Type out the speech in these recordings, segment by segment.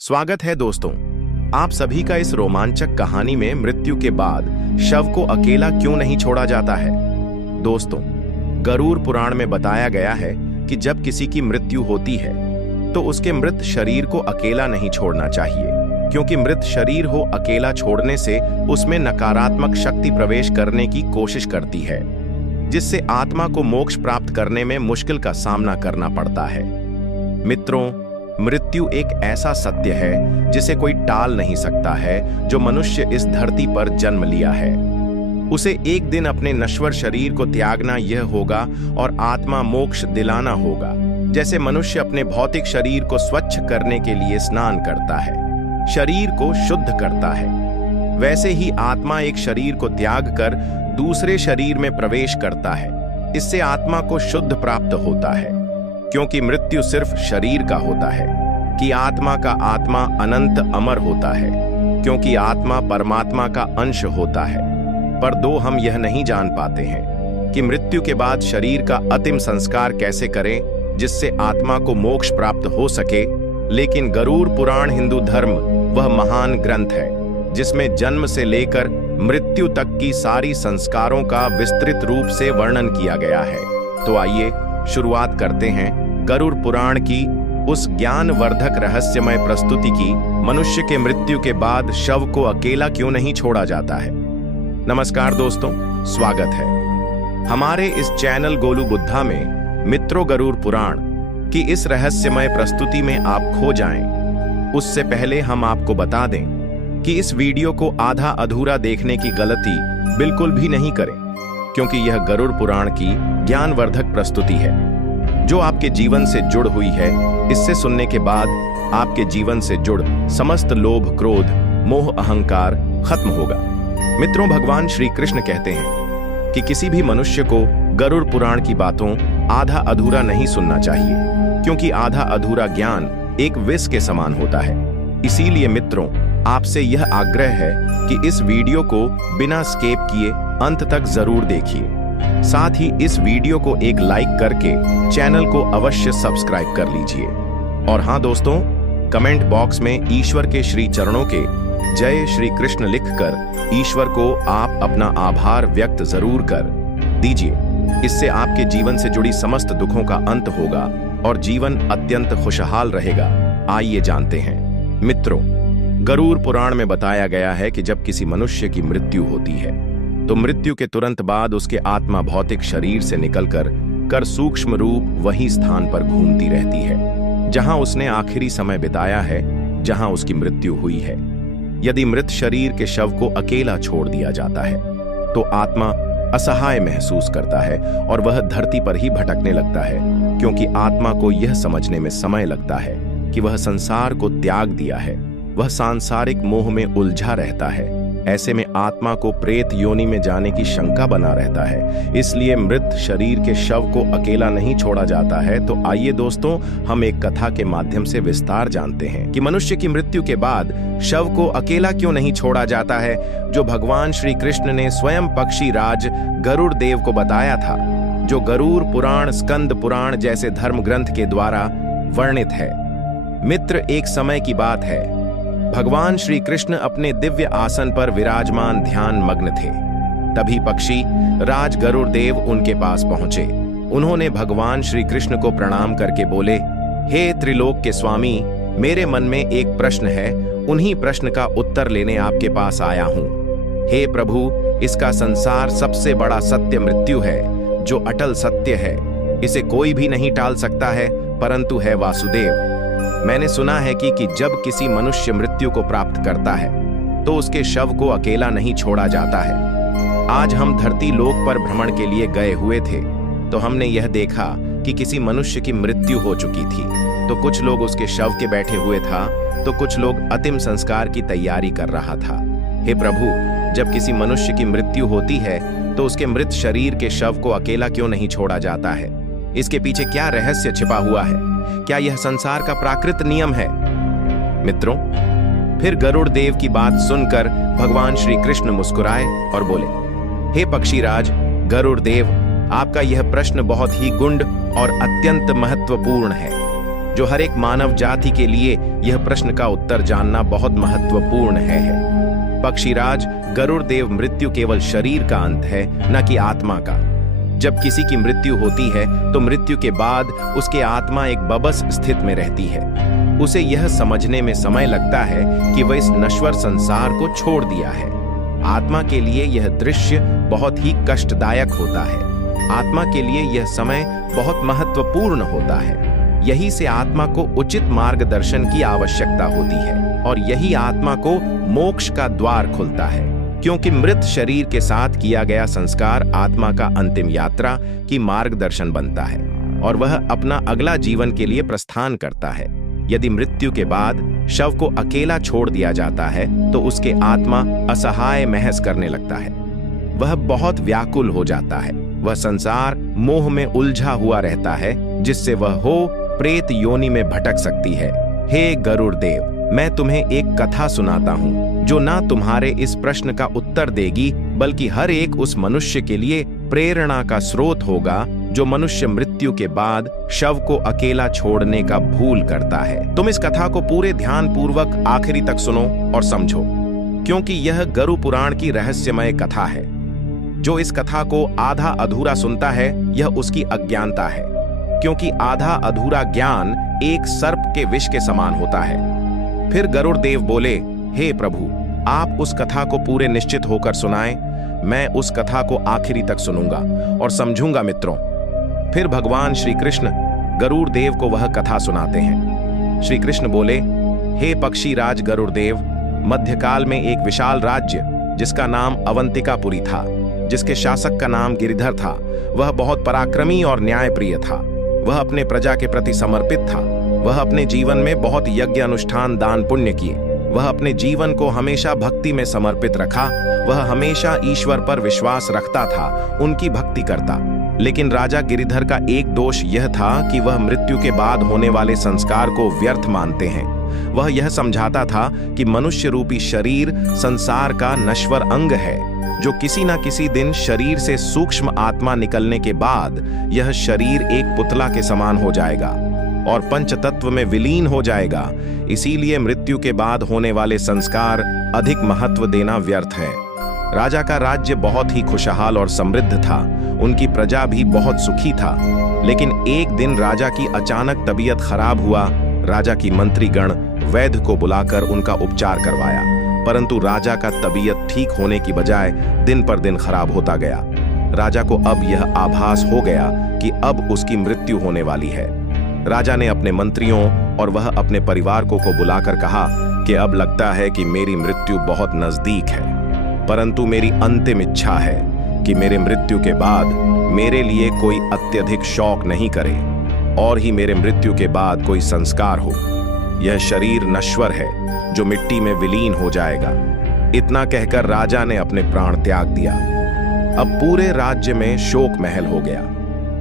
स्वागत है दोस्तों, आप सभी का इस रोमांचक कहानी में मृत्यु के बाद शव को अकेला क्यों नहीं छोड़ा जाता है। दोस्तों, गरुड़ पुराण में बताया गया है कि जब किसी की मृत्यु होती है तो उसके मृत शरीर को अकेला नहीं छोड़ना चाहिए, क्योंकि मृत शरीर को अकेला छोड़ने से उसमें नकारात्मक शक्ति प्रवेश करने की कोशिश करती है, जिससे आत्मा को मोक्ष प्राप्त करने में मुश्किल का सामना करना पड़ता है। मित्रों, मृत्यु एक ऐसा सत्य है जिसे कोई टाल नहीं सकता है। जो मनुष्य इस धरती पर जन्म लिया है उसे एक दिन अपने नश्वर शरीर को त्यागना यह होगा और आत्मा मोक्ष दिलाना होगा। जैसे मनुष्य अपने भौतिक शरीर को स्वच्छ करने के लिए स्नान करता है, शरीर को शुद्ध करता है, वैसे ही आत्मा एक शरीर को त्याग कर दूसरे शरीर में प्रवेश करता है। इससे आत्मा को शुद्ध प्राप्त होता है, क्योंकि मृत्यु सिर्फ शरीर का होता है कि आत्मा का आत्मा अनंत अमर होता है, क्योंकि आत्मा परमात्मा का अंश होता है। पर दो हम यह नहीं जान पाते हैं कि मृत्यु के बाद शरीर का अंतिम संस्कार कैसे करें जिससे आत्मा को मोक्ष प्राप्त हो सके। लेकिन गरुड़ पुराण हिंदू धर्म वह महान ग्रंथ है जिसमें जन्म से लेकर मृत्यु तक की सारी संस्कारों का विस्तृत रूप से वर्णन किया गया है। तो आइए शुरुआत करते हैं गरुड़ पुराण की उस ज्ञानवर्धक रहस्यमय प्रस्तुति की, मनुष्य के मृत्यु के बाद शव को अकेला क्यों नहीं छोड़ा जाता है। नमस्कार दोस्तों, स्वागत है हमारे इस चैनल गोलू बुद्धा में। मित्रों, गरुड़ पुराण की इस रहस्यमय प्रस्तुति में आप खो जाएं, उससे पहले हम आपको बता दें कि इस वीडियो को आधा अधूरा देखने की गलती बिल्कुल भी नहीं करें, क्योंकि यह गरुड़ पुराण की ज्ञानवर्धक प्रस्तुति है जो आपके जीवन से जुड़ हुई है। इससे सुनने के बाद आपके जीवन से जुड़ समस्त लोभ, क्रोध, मोह, अहंकार खत्म होगा। मित्रों, भगवान श्री कृष्ण कहते हैं कि किसी भी मनुष्य को गरुड़ पुराण की बातों आधा अधूरा नहीं सुनना चाहिए, क्योंकि आधा अधूरा ज्ञान एक विष के समान होता है। इसीलिए मित्रों, आपसे यह आग्रह है कि इस वीडियो को बिना स्किप किए अंत तक जरूर देखिए। साथ ही इस वीडियो को एक लाइक करके चैनल को अवश्य सब्सक्राइब कर लीजिए। और हाँ दोस्तों, कमेंट बॉक्स में ईश्वर के श्री चरणों के जय श्री कृष्ण लिखकर ईश्वर को आप अपना आभार व्यक्त जरूर कर दीजिए। इससे आपके जीवन से जुड़ी समस्त दुखों का अंत होगा और जीवन अत्यंत खुशहाल रहेगा। आइए जानते हैं। मित्रों, गरुड़ पुराण में बताया गया है कि जब किसी मनुष्य की मृत्यु होती है तो मृत्यु के तुरंत बाद उसके आत्मा भौतिक शरीर से निकलकर सूक्ष्म रूप वही स्थान पर घूमती रहती है जहां उसने आखिरी समय बिताया है, जहां उसकी मृत्यु हुई है। यदि मृत शरीर के शव को अकेला छोड़ दिया जाता है तो आत्मा असहाय महसूस करता है और वह धरती पर ही भटकने लगता है, क्योंकि आत्मा को यह समझने में समय लगता है कि वह संसार को त्याग दिया है। वह सांसारिक मोह में उलझा रहता है। ऐसे में आत्मा को प्रेत योनि में जाने की शंका बना रहता है। इसलिए मृत शरीर के शव को अकेला नहीं छोड़ा जाता है। तो आइए दोस्तों, हम एक कथा के माध्यम से विस्तार जानते हैं कि मनुष्य की मृत्यु के बाद शव को अकेला क्यों नहीं छोड़ा जाता है, जो भगवान श्री कृष्ण ने स्वयं पक्षी राज गरुड़ देव को बताया था, जो गरुड़ पुराण, स्कंद पुराण जैसे धर्म ग्रंथ के द्वारा वर्णित है। मित्र, एक समय की बात है, भगवान श्री कृष्ण अपने दिव्य आसन पर विराजमान ध्यान मग्न थे। तभी पक्षी राज गरुड़ देव उनके पास पहुंचे। उन्होंने भगवान श्री कृष्ण को प्रणाम करके बोले, हे त्रिलोक के स्वामी, मेरे मन में एक प्रश्न है, उन्हीं प्रश्न का उत्तर लेने आपके पास आया हूं। हे प्रभु, इसका संसार सबसे बड़ा सत्य मृत्यु है, जो अटल सत्य है। इसे कोई भी नहीं टाल सकता है, परंतु है वासुदेव। मैंने सुना है कि जब किसी मनुष्य मृत्यु को प्राप्त करता है तो उसके शव को अकेला नहीं छोड़ा जाता है। आज हम धरती लोक पर भ्रमण के लिए गए हुए थे तो हमने यह देखा कि किसी मनुष्य की मृत्यु हो चुकी थी। तो कुछ लोग उसके शव के बैठे हुए था, तो कुछ लोग अंतिम संस्कार की तैयारी कर रहा था। हे प्रभु, जब किसी मनुष्य की मृत्यु होती है तो उसके मृत शरीर के शव को अकेला क्यों नहीं छोड़ा जाता है? इसके पीछे क्या रहस्य छिपा हुआ है? क्या यह संसार का प्राकृत नियम है? मित्रों, फिर गरुड़ देव की बात सुनकर भगवान श्री कृष्ण मुस्कुराए और बोले, हे पक्षीराज गरुड़ देव, आपका यह प्रश्न बहुत ही गुंड और अत्यंत महत्वपूर्ण है। जो हर एक मानव जाति के लिए यह प्रश्न का उत्तर जानना बहुत महत्वपूर्ण है। पक्षीराज गरुड़ देव, मृत्यु केवल शरीर का अंत है, न कि आत्मा का। जब किसी की मृत्यु होती है तो मृत्यु के बाद उसके आत्मा एक बबस स्थिति में रहती है। उसे यह समझने में समय लगता है कि वह इस नश्वर संसार को छोड़ दिया है। आत्मा के लिए यह दृश्य बहुत ही कष्टदायक होता है। आत्मा के लिए यह समय बहुत महत्वपूर्ण होता है। यही से आत्मा को उचित मार्गदर्शन की आवश्यकता होती है और यही आत्मा को मोक्ष का द्वार खुलता है, क्योंकि मृत शरीर के साथ किया गया संस्कार आत्मा का अंतिम यात्रा की मार्गदर्शन बनता है और वह अपना अगला जीवन के लिए प्रस्थान करता है। यदि मृत्यु के बाद शव को अकेला छोड़ दिया जाता है तो उसके आत्मा असहाय महस करने लगता है। वह बहुत व्याकुल हो जाता है। वह संसार मोह में उलझा हुआ रहता है, जिससे वह हो प्रेत योनि में भटक सकती है। हे गरुड़ देव, मैं तुम्हें एक कथा सुनाता हूँ जो ना तुम्हारे इस प्रश्न का उत्तर देगी, बल्कि हर एक उस मनुष्य के लिए प्रेरणा का स्रोत होगा जो मनुष्य मृत्यु के बाद शव को अकेला छोड़ने का भूल करता है। तुम इस कथा को पूरे ध्यान पूर्वक आखिरी तक सुनो और समझो, क्योंकि यह गरु पुराण की रहस्यमय कथा है। जो इस कथा को आधा अधूरा सुनता है, यह उसकी अज्ञानता है, क्योंकि आधा अधूरा ज्ञान एक सर्प के विष के समान होता है। फिर गरुड़ देव बोले, हे प्रभु, आप उस कथा को पूरे निश्चित होकर सुनाएं। मैं उस कथा को आखिरी तक सुनूंगा और समझूंगा मित्रों। फिर भगवान श्री कृष्ण गरुड़ देव को वह कथा सुनाते हैं। श्री कृष्ण बोले, हे पक्षीराज गरुड़ देव, मध्यकाल में एक विशाल राज्य जिसका नाम अवंतिकापुरी था, जिसके शासक का नाम गिरिधर था, वह बहुत पराक्रमी और न्यायप्रिय था। वह अपने प्रजा के प्रति समर्पित था। वह अपने जीवन में बहुत यज्ञ अनुष्ठान दान पुण्य किए। वह अपने जीवन को हमेशा भक्ति में समर्पित रखा। वह हमेशा ईश्वर पर विश्वास रखता था, उनकी भक्ति करता। लेकिन राजा गिरिधर का एक दोष यह था कि वह मृत्यु के बाद होने वाले संस्कार को व्यर्थ मानते हैं। वह यह समझाता था कि मनुष्य रूपी शरीर संसार का नश्वर अंग है, जो किसी न किसी दिन शरीर से सूक्ष्म आत्मा निकलने के बाद यह शरीर एक पुतला के समान हो जाएगा और पंचतत्व में विलीन हो जाएगा। इसीलिए मृत्यु के बाद होने वाले संस्कार अधिक महत्व देना व्यर्थ है। राजा का राज्य बहुत ही खुशहाल और समृद्ध था। उनकी प्रजा भी बहुत सुखी था। लेकिन एक दिन राजा की अचानक तबीयत खराब हुआ। राजा की मंत्रीगण वैद्य को बुलाकर उनका उपचार करवाया, परंतु राजा का तबीयत ठीक होने की बजाय दिन पर दिन खराब होता गया। राजा को अब यह आभास हो गया कि अब उसकी मृत्यु होने वाली है। राजा ने अपने मंत्रियों और वह अपने परिवार को बुलाकर कहा कि अब लगता है कि मेरी मृत्यु बहुत नजदीक है, परंतु मेरी अंतिम इच्छा है कि मेरे मृत्यु के बाद मेरे लिए कोई अत्यधिक शोक नहीं करे और ही मेरे मृत्यु के बाद कोई संस्कार हो। यह शरीर नश्वर है जो मिट्टी में विलीन हो जाएगा। इतना कहकर राजा ने अपने प्राण त्याग दिया। अब पूरे राज्य में शोक महल हो गया।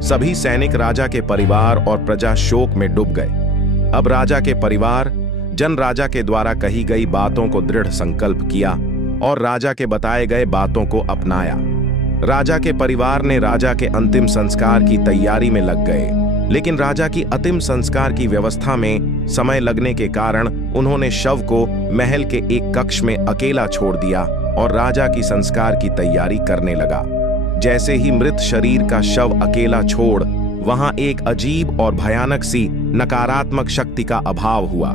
सभी सैनिक राजा के परिवार और प्रजा शोक में डूब गए। अब राजा के परिवार जन राजा के द्वारा कही गई बातों को दृढ़ संकल्प किया और राजा के बताए गए बातों को अपनाया। राजा के परिवार ने राजा के अंतिम संस्कार की तैयारी में लग गए, लेकिन राजा की अंतिम संस्कार की व्यवस्था में समय लगने के कारण उन्होंने शव को महल के एक कक्ष में अकेला छोड़ दिया और राजा की संस्कार की तैयारी करने लगा। जैसे ही मृत शरीर का शव अकेला छोड़, वहां एक अजीब और भयानक सी नकारात्मक शक्ति का अभाव हुआ।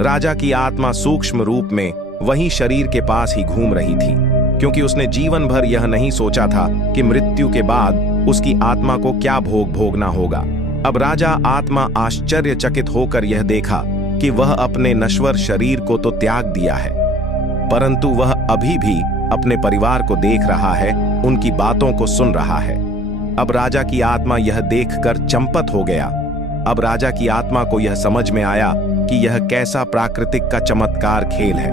राजा की आत्मा सूक्ष्म रूप में वही शरीर के पास ही घूम रही थी, क्योंकि उसने जीवन भर यह नहीं सोचा था कि मृत्यु के बाद उसकी आत्मा को क्या भोग भोगना होगा। अब राजा आत्मा आश्चर्यचकित होकर यह देखा कि वह अपने नश्वर शरीर को तो त्याग दिया है, परंतु वह अभी भी अपने परिवार को देख रहा है, उनकी बातों को सुन रहा है। अब राजा की आत्मा यह देखकर चंपत हो गया। अब राजा की आत्मा को यह समझ में आया कि यह कैसा प्राकृतिक का चमत्कार खेल है।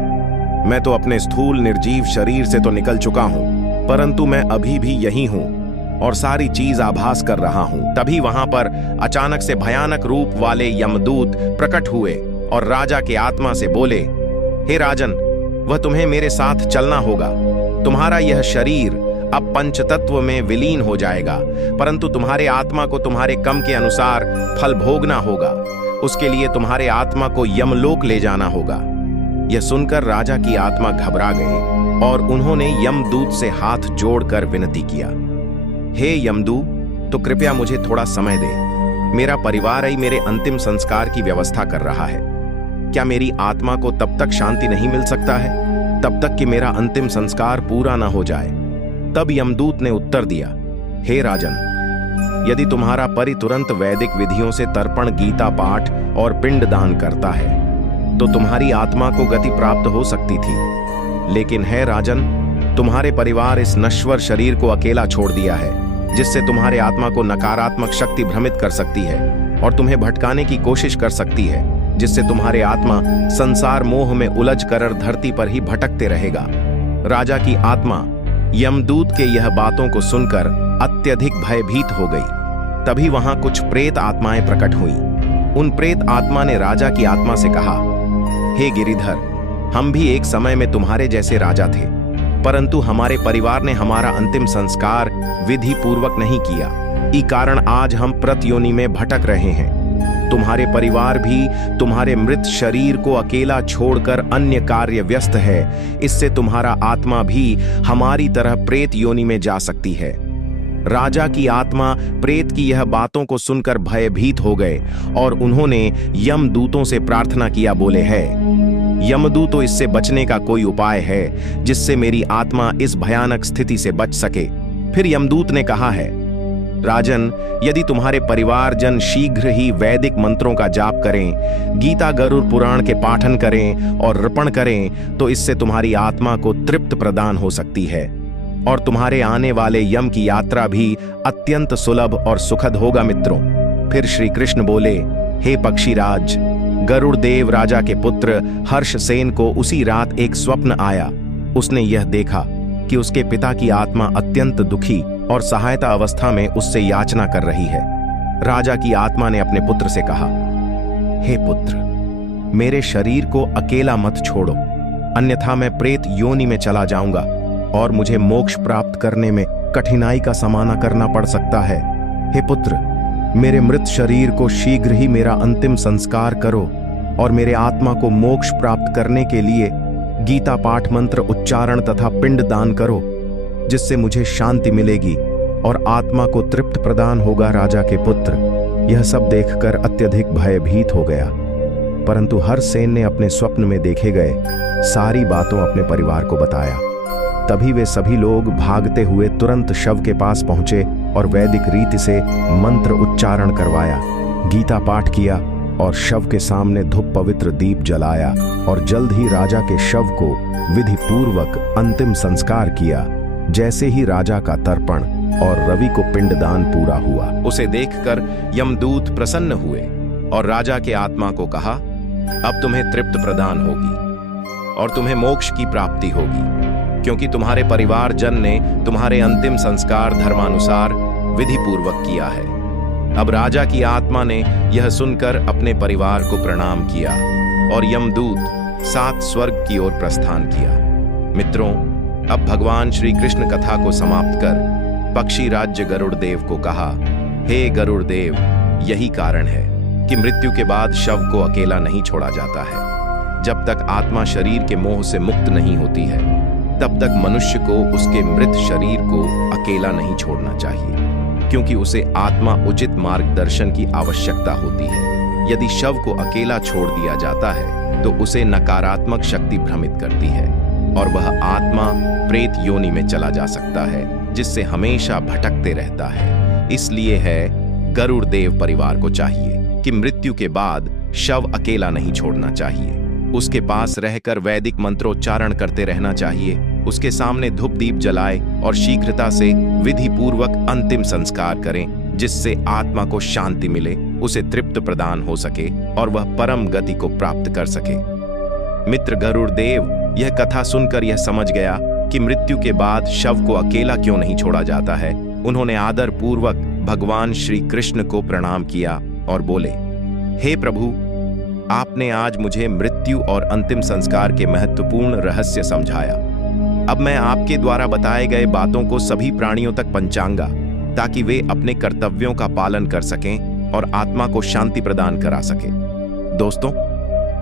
मैं तो अपने स्थूल निर्जीव शरीर से तो निकल चुका हूं, परंतु मैं अभी भी यही हूं और सारी चीज आभास कर रहा हूं। तभी वहां पर अचानक से भयानक रूप वाले यमदूत प्रकट हुए और राजा के आत्मा से बोले, हे राजन, वह तुम्हें मेरे साथ चलना होगा। तुम्हारा यह शरीर अब पंचतत्व में विलीन हो जाएगा, परंतु तुम्हारे आत्मा को तुम्हारे कर्म के अनुसार फल भोगना होगा। उसके लिए तुम्हारे आत्मा को यमलोक ले जाना होगा। यह सुनकर राजा की आत्मा घबरा गई और उन्होंने यमदूत से हाथ जोड़कर विनती किया, हे यमदूत, तो कृपया मुझे थोड़ा समय दे। मेरा परिवार ही मेरे अंतिम संस्कार की व्यवस्था कर रहा है। क्या मेरी आत्मा को तब तक शांति नहीं मिल सकता है, तब तक कि मेरा अंतिम संस्कार पूरा न हो जाए? तब यमदूत ने उत्तर दिया, हे राजन, यदि तुम्हारा परि तुरंत वैदिक विधियों से तर्पण, गीता पाठ और पिंडदान करता है तो तुम्हारी आत्मा को गति प्राप्त हो सकती थी। लेकिन है राजन, तुम्हारे परिवार इस नश्वर शरीर को अकेला छोड़ दिया है, जिससे तुम्हारे आत्मा को नकारात्मक शक्ति भ्रमित कर सकती है और तुम्हें भटकाने की कोशिश कर सकती है, जिससे तुम्हारे आत्मा संसार मोह में उलझ कर धरती पर ही भटकते रहेगा। राजा की आत्मा यमदूत के यह बातों को सुनकर अत्यधिक भयभीत हो गई। तभी वहां कुछ प्रेत आत्माएं प्रकट हुईं। उन प्रेत आत्मा ने राजा की आत्मा से कहा, हे गिरिधर, हम भी एक समय में तुम्हारे जैसे राजा थे, परंतु हमारे परिवार ने हमारा अंतिम संस्कार विधि पूर्वक नहीं किया। इस कारण आज हम प्रत योनि में भटक रहे हैं। तुम्हारे परिवार भी तुम्हारे मृत शरीर को अकेला छोड़कर अन्य कार्य व्यस्त है। इससे तुम्हारा आत्मा भी हमारी तरह प्रेत योनि में जा सकती है। राजा की आत्मा प्रेत की यह बातों को सुनकर भयभीत हो गए और उन्होंने यमदूतों से प्रार्थना किया, बोले, है यमदूतों, इससे बचने का कोई उपाय है जिससे मेरी आत्मा इस भयानक स्थिति से बच सके? फिर यमदूत ने कहा है, राजन, यदि तुम्हारे परिवारजन शीघ्र ही वैदिक मंत्रों का जाप करें, गीता गरुड़ पुराण के पाठन करें और अर्पण करें तो इससे तुम्हारी आत्मा को तृप्त प्रदान हो सकती है और तुम्हारे आने वाले यम की यात्रा भी अत्यंत सुलभ और सुखद होगा। मित्रों, फिर श्री कृष्ण बोले, हे पक्षीराज, गरुड़ देव राजा के पुत्र हर्षसेन को उसी रात एक स्वप्न आया। उसने यह देखा कि उसके पिता की आत्मा अत्यंत दुखी और सहायता अवस्था में उससे याचना कर रही है। राजा की आत्मा ने अपने पुत्र से कहा, हे पुत्र, मेरे शरीर को अकेला मत छोड़ो, अन्यथा मैं प्रेत योनि में चला जाऊंगा और मुझे मोक्ष प्राप्त करने में कठिनाई का सामना करना पड़ सकता है। हे पुत्र, मेरे मृत शरीर को शीघ्र ही मेरा अंतिम संस्कार करो और मेरे आत्मा को मोक्ष प्राप्त करने के लिए गीता पाठ मंत्र उच्चारण तथा पिंड दान करो, जिससे मुझे शांति मिलेगी और आत्मा को तृप्त प्रदान होगा। राजा के पुत्र यह सब देखकर अत्यधिक भयभीत हो गया, परंतु हर्षसेन ने अपने स्वप्न में देखे गए सारी बातों अपने परिवार को बताया। तभी वे सभी लोग भागते हुए तुरंत शव के पास पहुंचे और वैदिक रीति से मंत्र उच्चारण करवाया, गीता पाठ किया और शव के सामने धूप पवित्र दीप जलाया और जल्द ही राजा के शव को विधि पूर्वक अंतिम संस्कार किया। जैसे ही राजा का तर्पण और रवि को पिंडदान पूरा हुआ, उसे देखकर यमदूत प्रसन्न हुए और राजा के आत्मा को कहा, अब तुम्हें तृप्त प्रदान होगी और तुम्हें मोक्ष की प्राप्ति होगी, क्योंकि तुम्हारे परिवार जन ने तुम्हारे अंतिम संस्कार धर्मानुसार विधि पूर्वक किया है। अब राजा की आत्मा ने यह सुनकर अपने परिवार को प्रणाम किया और यमदूत 7 स्वर्ग की ओर प्रस्थान किया। मित्रों, अब भगवान श्री कृष्ण कथा को समाप्त कर पक्षी राज्य गरुड़ देव को कहा, हे गरुड़ देव, यही कारण है कि मृत्यु के बाद शव को अकेला नहीं छोड़ा जाता है। जब तक आत्मा शरीर के मोह से मुक्त नहीं होती है, तब तक मनुष्य को उसके मृत शरीर को अकेला नहीं छोड़ना चाहिए, क्योंकि उसे आत्मा उचित मार्गदर्शन की आवश्यकता होती है। यदि शव को अकेला छोड़ दिया जाता है तो उसे नकारात्मक शक्ति भ्रमित करती है और वह आत्मा प्रेत योनि में चला जा सकता है, जिससे हमेशा भटकते रहता है। इसलिए है गरुड़ देव परिवार को चाहिए कि मृत्यु के बाद शव अकेला नहीं छोड़ना चाहिए, उसके पास रहकर वैदिक मंत्रोच्चारण करते रहना चाहिए, उसके सामने धूप दीप जलाए और शीघ्रता से विधि पूर्वक अंतिम संस्कार करें, जिससे आत्मा को शांति मिले, उसे तृप्त प्रदान हो सके और वह परम गति को प्राप्त कर सके। मित्र गरुड़ देव यह कथा सुनकर यह समझ गया कि मृत्यु के बाद शव को अकेला क्यों नहीं छोड़ा जाता है। उन्होंने आदर पूर्वक भगवान श्री कृष्ण को प्रणाम किया और बोले, हे प्रभु, आपने आज मुझे मृत्यु और अंतिम संस्कार के महत्वपूर्ण रहस्य समझाया। अब मैं आपके द्वारा बताए गए बातों को सभी प्राणियों तक पहुंचाऊंगा, ताकि वे अपने कर्तव्यों का पालन कर सकें और आत्मा को शांति प्रदान करा सकें। दोस्तों,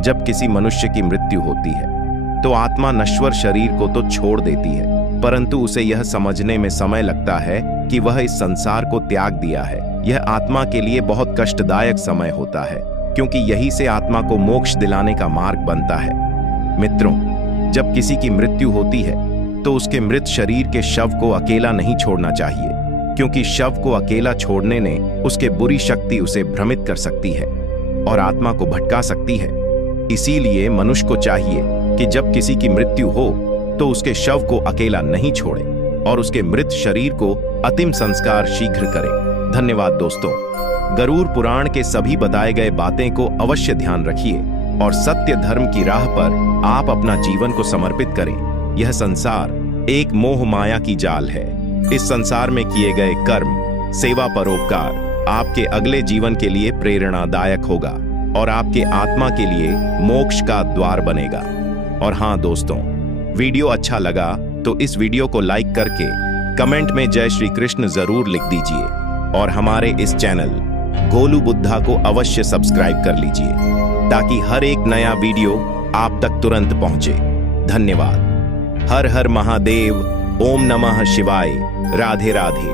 जब किसी मनुष्य की मृत्यु होती है तो आत्मा नश्वर शरीर को तो छोड़ देती है, परंतु उसे यह समझने में समय लगता है कि वह इस संसार को त्याग दिया है। यह आत्मा के लिए बहुत कष्टदायक समय होता है, क्योंकि यही से आत्मा को मोक्ष दिलाने का मार्ग बनता है। मित्रों, जब किसी की मृत्यु होती है तो उसके मृत शरीर के शव को अकेला नहीं छोड़ना चाहिए, क्योंकि शव को अकेला छोड़ने ने उसके बुरी शक्ति उसे भ्रमित कर सकती है और आत्मा को भटका सकती है। इसीलिए मनुष्य को चाहिए कि जब किसी की मृत्यु हो तो उसके शव को अकेला नहीं छोड़े और उसके मृत शरीर को अंतिम संस्कार शीघ्र करे। धन्यवाद दोस्तों। गरुड़ पुराण के सभी बताए गए बातें को अवश्य ध्यान रखिए और सत्य धर्म की राह पर आप अपना जीवन को समर्पित करें। यह संसार एक मोह माया की जाल है। इस संसार में किए गए कर्म, सेवा, परोपकार आपके अगले जीवन के लिए प्रेरणादायक होगा और आपके आत्मा के लिए मोक्ष का द्वार बनेगा। और हाँ दोस्तों, वीडियो अच्छा लगा तो इस वीडियो को लाइक करके कमेंट में जय श्री कृष्ण जरूर लिख दीजिए और हमारे इस चैनल गोलू बुद्धा को अवश्य सब्सक्राइब कर लीजिए, ताकि हर एक नया वीडियो आप तक तुरंत पहुंचे। धन्यवाद। हर हर महादेव। ओम नमः शिवाय। राधे राधे।